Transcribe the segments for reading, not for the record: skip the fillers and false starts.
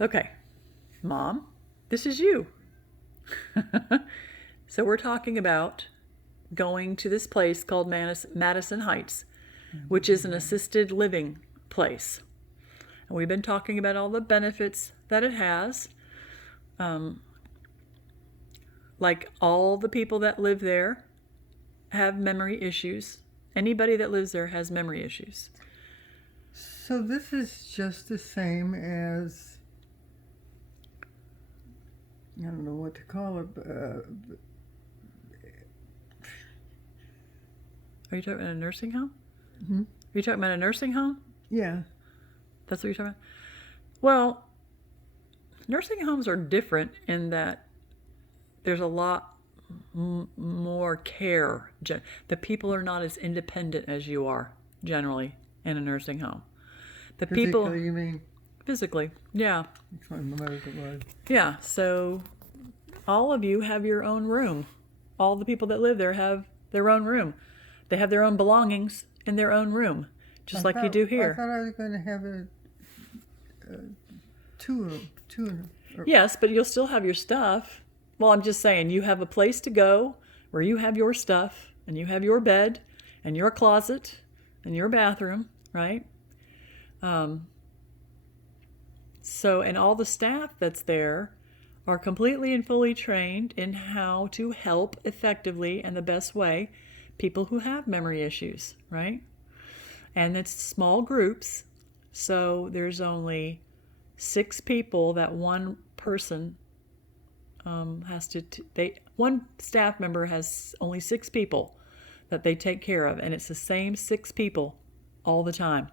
Okay, Mom, this is you. So we're talking about going to this place called Madison Heights, which is an assisted living place. And we've been talking about all the benefits that it has. Like all the people that live there have memory issues. Anybody that lives there has memory issues. So this is just the same as, I don't know what to call it. Are you talking about a nursing home? Mhm. Are you talking about a nursing home? Yeah. That's what you're talking about? Well, nursing homes are different in that there's a lot more care. The people are not as independent as you are generally in a nursing home. The people Physically, you mean? physically, yeah, Which one the medical word? yeah. So all of you have your own room. All the people that live there have their own room. They have their own belongings in their own room, just like you do I here. thought I was going to have a two. Yes, but you'll still have your stuff. Well, I'm just saying, you have a place to go where you have your stuff, and you have your bed, and your closet, and your bathroom, right? So, and all the staff that's there are completely and fully trained in how to help effectively and the best way people who have memory issues, right? And it's small groups, so there's only 6 people that one person has to. One staff member has only 6 people that they take care of, and it's the same 6 people all the time.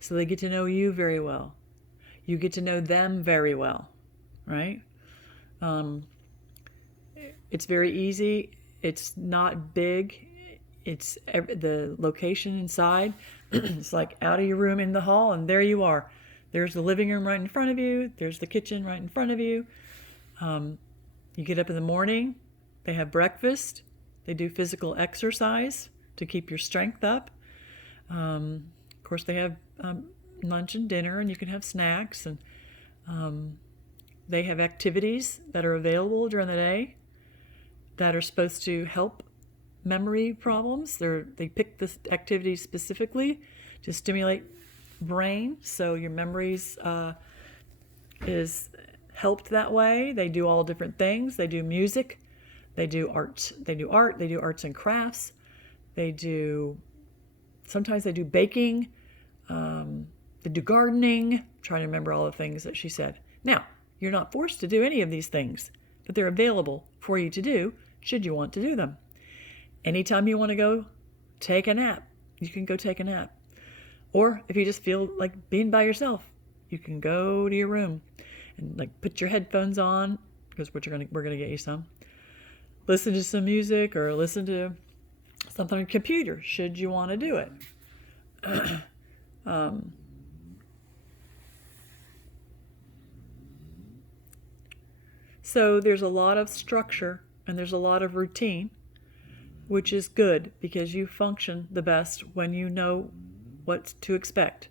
So they get to know you very well. You get to know them very well, right? It's very easy. It's not big. It's the location inside. It's like out of your room in the hall, and there you are. There's the living room right in front of you. There's the kitchen right in front of you. You get up in the morning. They have breakfast. They do physical exercise to keep your strength up. Of course, they have lunch and dinner, and you can have snacks, and they have activities that are available during the day that are supposed to help memory problems. They pick the activities specifically to stimulate brain, so your memories is helped that way. They do all different things. They do music, they do art, they do arts and crafts. Sometimes they do baking. They do gardening. I'm trying to remember all the things that she said. Now, you're not forced to do any of these things, but they're available for you to do should you want to do them. Anytime you want to go take a nap, you can go take a nap. Or if you just feel like being by yourself, you can go to your room and like put your headphones on, because we're gonna get you some. Listen to some music or listen to something on your computer should you want to do it. So there's a lot of structure and there's a lot of routine, which is good because you function the best when you know what to expect.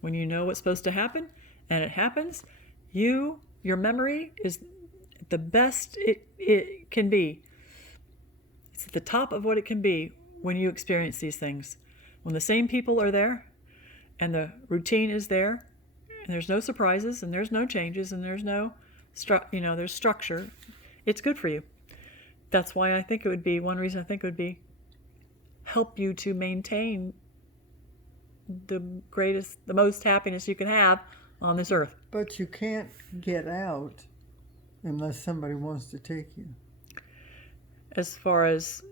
When you know what's supposed to happen and it happens, your memory is the best it can be. It's at the top of what it can be when you experience these things. When the same people are there and the routine is there and there's no surprises and there's no changes and there's no there's structure, it's good for you. That's why I think it would be, one reason I think it would be, help you to maintain the most happiness you can have on this earth. But you can't get out unless somebody wants to take you. As far as,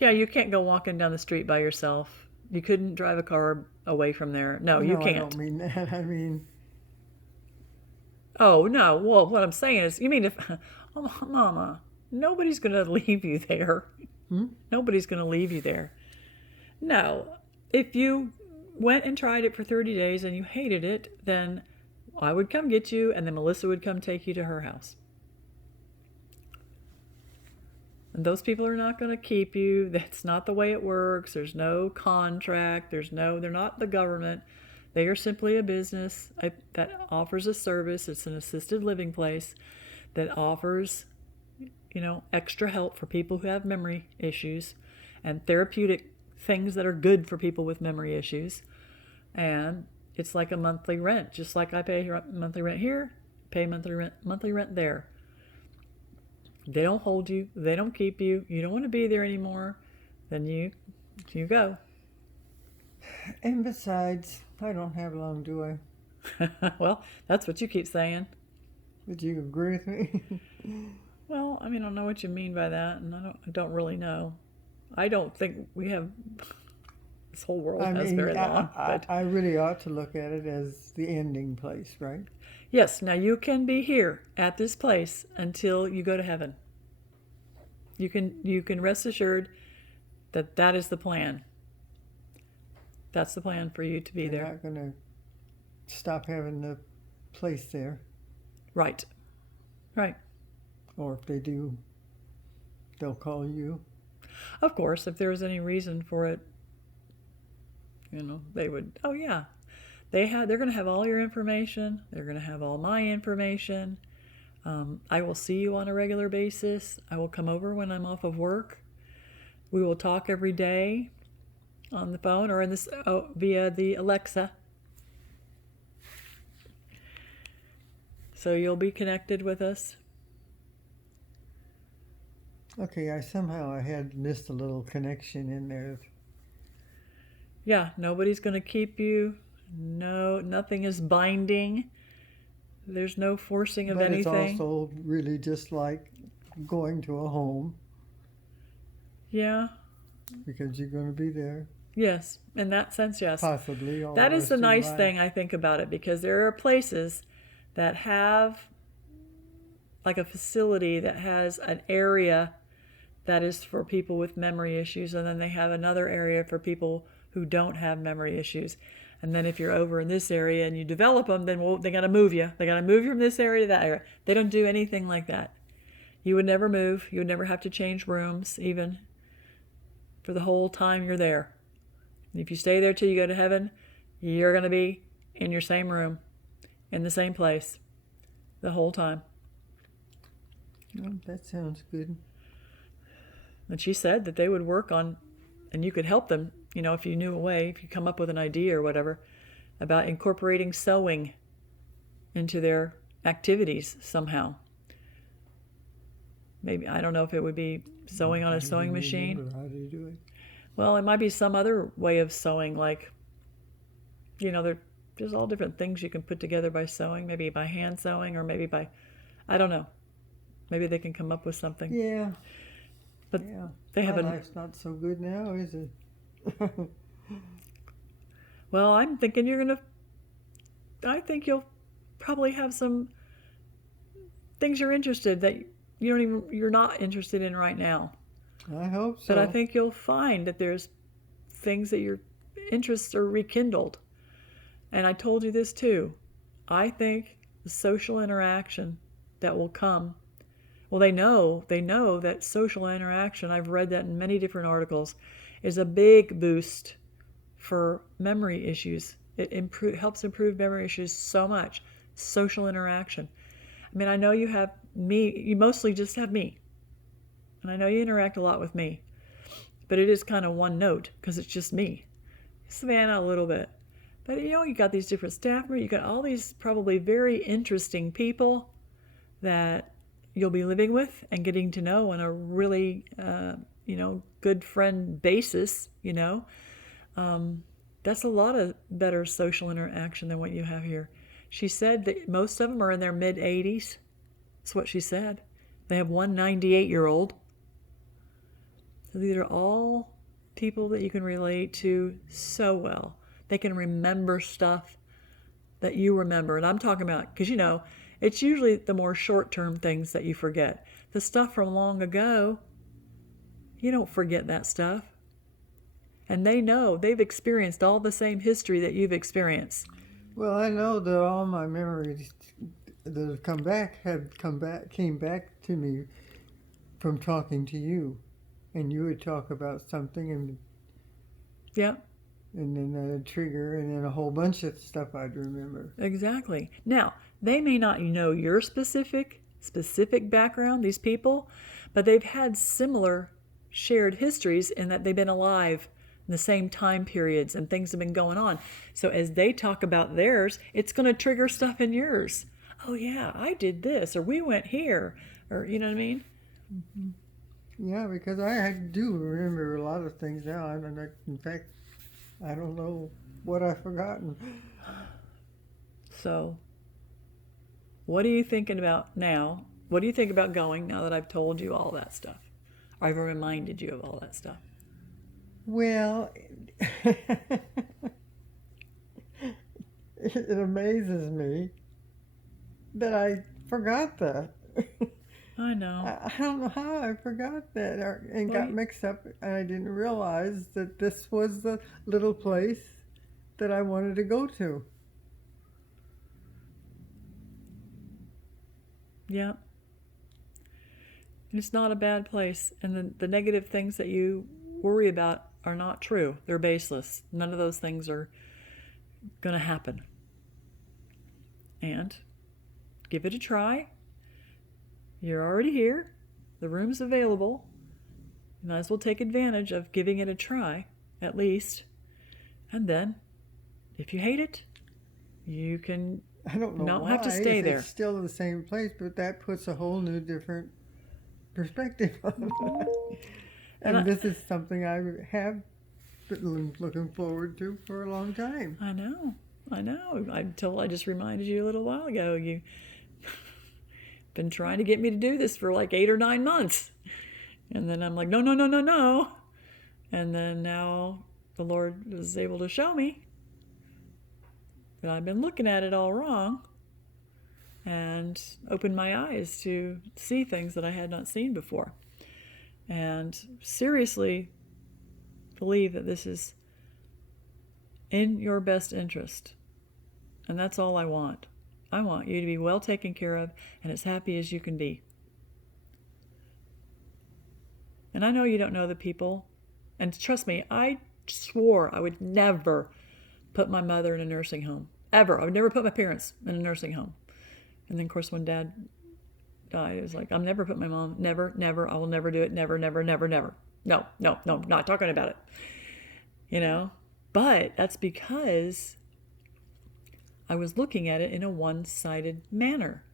yeah, you can't go walking down the street by yourself. You couldn't drive a car away from there. No, you can't. I don't mean that. I mean... Oh, no. Well, what I'm saying is, you mean if... Oh, Mama, nobody's going to leave you there. Nobody's going to leave you there. No. If you went and tried it for 30 days and you hated it, then I would come get you, and then Melissa would come take you to her house. And those people are not going to keep you. That's not the way it works. There's no contract. They're not the government. They are simply a business that offers a service. It's an assisted living place that offers, extra help for people who have memory issues and therapeutic things that are good for people with memory issues. And it's like a monthly rent, just like I pay monthly rent here, pay monthly rent there. They don't hold you, they don't keep you. You don't want to be there anymore, then you go. And besides, I don't have long, do I? Well, that's what you keep saying. Would you agree with me? Well, I don't know what you mean by that, and I don't really know. I don't think we have this whole world has very long. But I really ought to look at it as the ending place, right? yes, now you can be here at this place until you go to heaven. You can rest assured that that is the plan. That's the plan for you to be They're there. not going to stop having the place there. Right. Right. Or if they do, they'll call you. Of course, if there was any reason for it, they would, oh yeah. They're going to have all your information. They're going to have all my information. I will see you on a regular basis. I will come over when I'm off of work. We will talk every day on the phone or via the Alexa. So you'll be connected with us. Okay, I had missed a little connection in there. Yeah, nobody's going to keep you. No, nothing is binding. There's no forcing of anything. But it's also really just like going to a home. Yeah. Because you're going to be there. Yes, in that sense, yes. Possibly. That is the nice thing I think about it, because there are places that have like a facility that has an area that is for people with memory issues, and then they have another area for people who don't have memory issues. And then if you're over in this area and you develop them, then they got to move you. They got to move you from this area to that area. They don't do anything like that. You would never move. You would never have to change rooms, even for the whole time you're there. If you stay there till you go to heaven, you're going to be in your same room, in the same place, the whole time. Well, that sounds good. And she said that they would work on, and you could help them, if you knew a way, if you come up with an idea or whatever, about incorporating sewing into their activities somehow. Maybe, I don't know if it would be sewing on a sewing machine. How do you do it? Well, it might be some other way of sewing, like, there's all different things you can put together by sewing, maybe by hand sewing, or maybe by, I don't know. Maybe they can come up with something. Yeah. But yeah. They have life's not so good now, is it? Well, I'm thinking I think you'll probably have some things you're interested that you're not interested in right now. I hope so. But I think you'll find that there's things that your interests are rekindled. And I told you this too. I think the social interaction that will come, well, they know that social interaction, I've read that in many different articles, is a big boost for memory issues. It helps improve memory issues so much. Social interaction. I know you have me, you mostly just have me. And I know you interact a lot with me. But it is kind of one note, because it's just me. Savannah a little bit. But you got these different staff members, you got all these probably very interesting people that you'll be living with and getting to know on a really, good friend basis, That's a lot of better social interaction than what you have here. She said that most of them are in their mid-80s. That's what she said. They have one 98-year-old. So these are all people that you can relate to so well. They can remember stuff that you remember. And I'm talking about, because it's usually the more short-term things that you forget. The stuff from long ago, you don't forget that stuff. And they know, they've experienced all the same history that you've experienced. Well, I know that all my memories that have came back to me from talking to you. And you would talk about something and... Yeah. and then a trigger, and then a whole bunch of stuff I'd remember. Exactly. Now, they may not know your specific background, these people, but they've had similar shared histories in that they've been alive in the same time periods and things have been going on. So as they talk about theirs, it's going to trigger stuff in yours. Oh yeah, I did this, or we went here, or you know what I mean? Yeah, because do remember a lot of things now, and in fact, I don't know what I've forgotten. So, what are you thinking about now? What do you think about going now that I've told you all that stuff? I've reminded you of all that stuff. Well, it amazes me that I forgot that. I know. I don't know how I forgot that and got mixed up, and I didn't realize that this was the little place that I wanted to go to. Yeah. It's not a bad place. And the negative things that you worry about are not true. They're baseless. None of those things are going to happen. And give it a try. You're already here. The room's available. You might as well take advantage of giving it a try, at least. And then, if you hate it, you can I don't know not why. have to stay there. It's still the same place, but that puts a whole new different perspective on it. And this is something I have been looking forward to for a long time. I know. Until I just reminded you a little while ago. You've been trying to get me to do this for like 8 or 9 months. And then I'm like, no. And then now the Lord was able to show me that I've been looking at it all wrong and opened my eyes to see things that I had not seen before. And seriously believe that this is in your best interest. And that's all I want. I want you to be well taken care of and as happy as you can be. And I know you don't know the people. And trust me, I swore I would never put my mother in a nursing home. Ever. I would never put my parents in a nursing home. And then, of course, when Dad died, it was like, I'll never put my mom, never, I will never do it, never. No, not talking about it. You know? But that's because I was looking at it in a one-sided manner.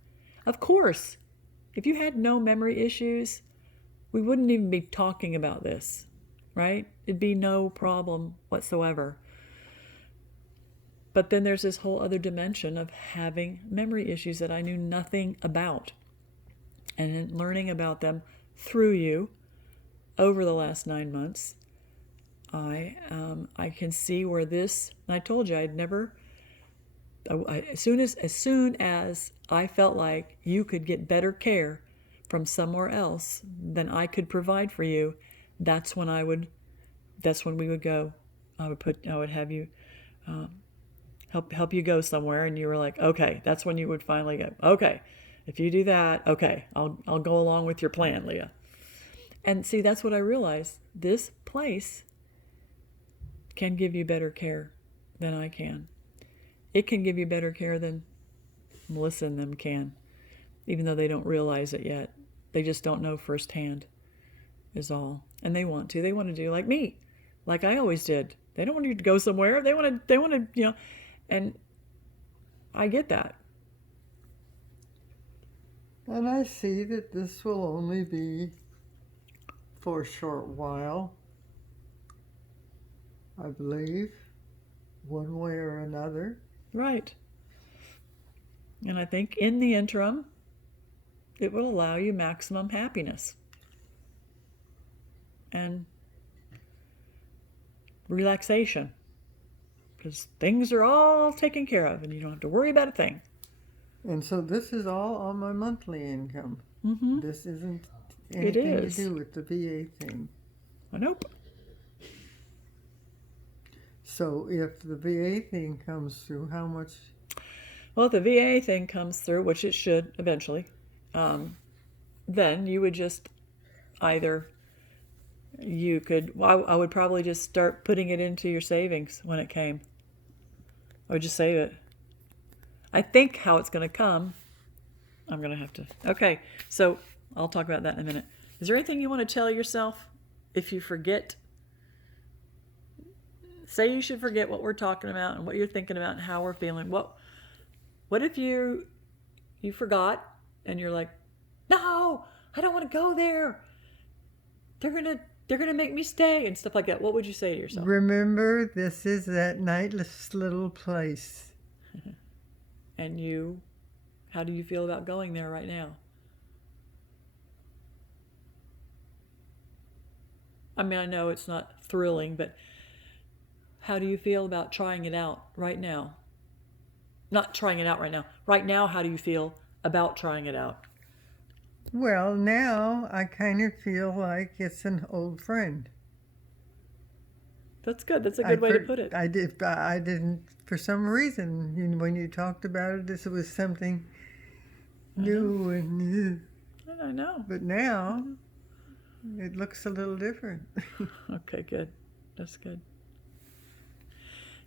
Of course, if you had no memory issues, we wouldn't even be talking about this, right? It'd be no problem whatsoever. But then there's this whole other dimension of having memory issues that I knew nothing about. And in learning about them through you over the last 9 months, I can see where this, and I told you I'd never, as soon as I felt like you could get better care from somewhere else than I could provide for you, that's when we would go. I would have you help you go somewhere, and you were like, okay, that's when you would finally go, okay, if you do that, okay, I'll go along with your plan, Leah. And see, that's what I realized. This place can give you better care than I can. It can give you better care than Melissa and them can, even though they don't realize it yet. They just don't know firsthand is all. And they want to. They want to do like me, like I always did. They don't want you to go somewhere. They want to, and I get that. And I see that this will only be for a short while, I believe, one way or another. Right. And I think in the interim, it will allow you maximum happiness and relaxation, because things are all taken care of and you don't have to worry about a thing. And so this is all on my monthly income. Mm-hmm. This isn't anything to do with the VA thing. Nope. So if the VA thing comes through, how much? Well, if the VA thing comes through, which it should eventually, then you would just either you could, well, I would probably just start putting it into your savings when it came, or just save it. I think how it's going to come, I'm going to have to. Okay, so I'll talk about that in a minute. Is there anything you want to tell yourself if you forget? Say you should forget what we're talking about and what you're thinking about and how we're feeling. What if you forgot and you're like, no, I don't want to go there. They're gonna make me stay and stuff like that. What would you say to yourself? Remember, this is that nightless little place. And you, how do you feel about going there right now? I mean, I know it's not thrilling, but how do you feel about trying it out right now? Not trying it out right now. Right now, how do you feel about trying it out? Well, now I kind of feel like it's an old friend. That's good. That's a good way to put it. I didn't, for some reason, when you talked about it, this was something new and I know. but now it looks a little different. Okay, good. That's good.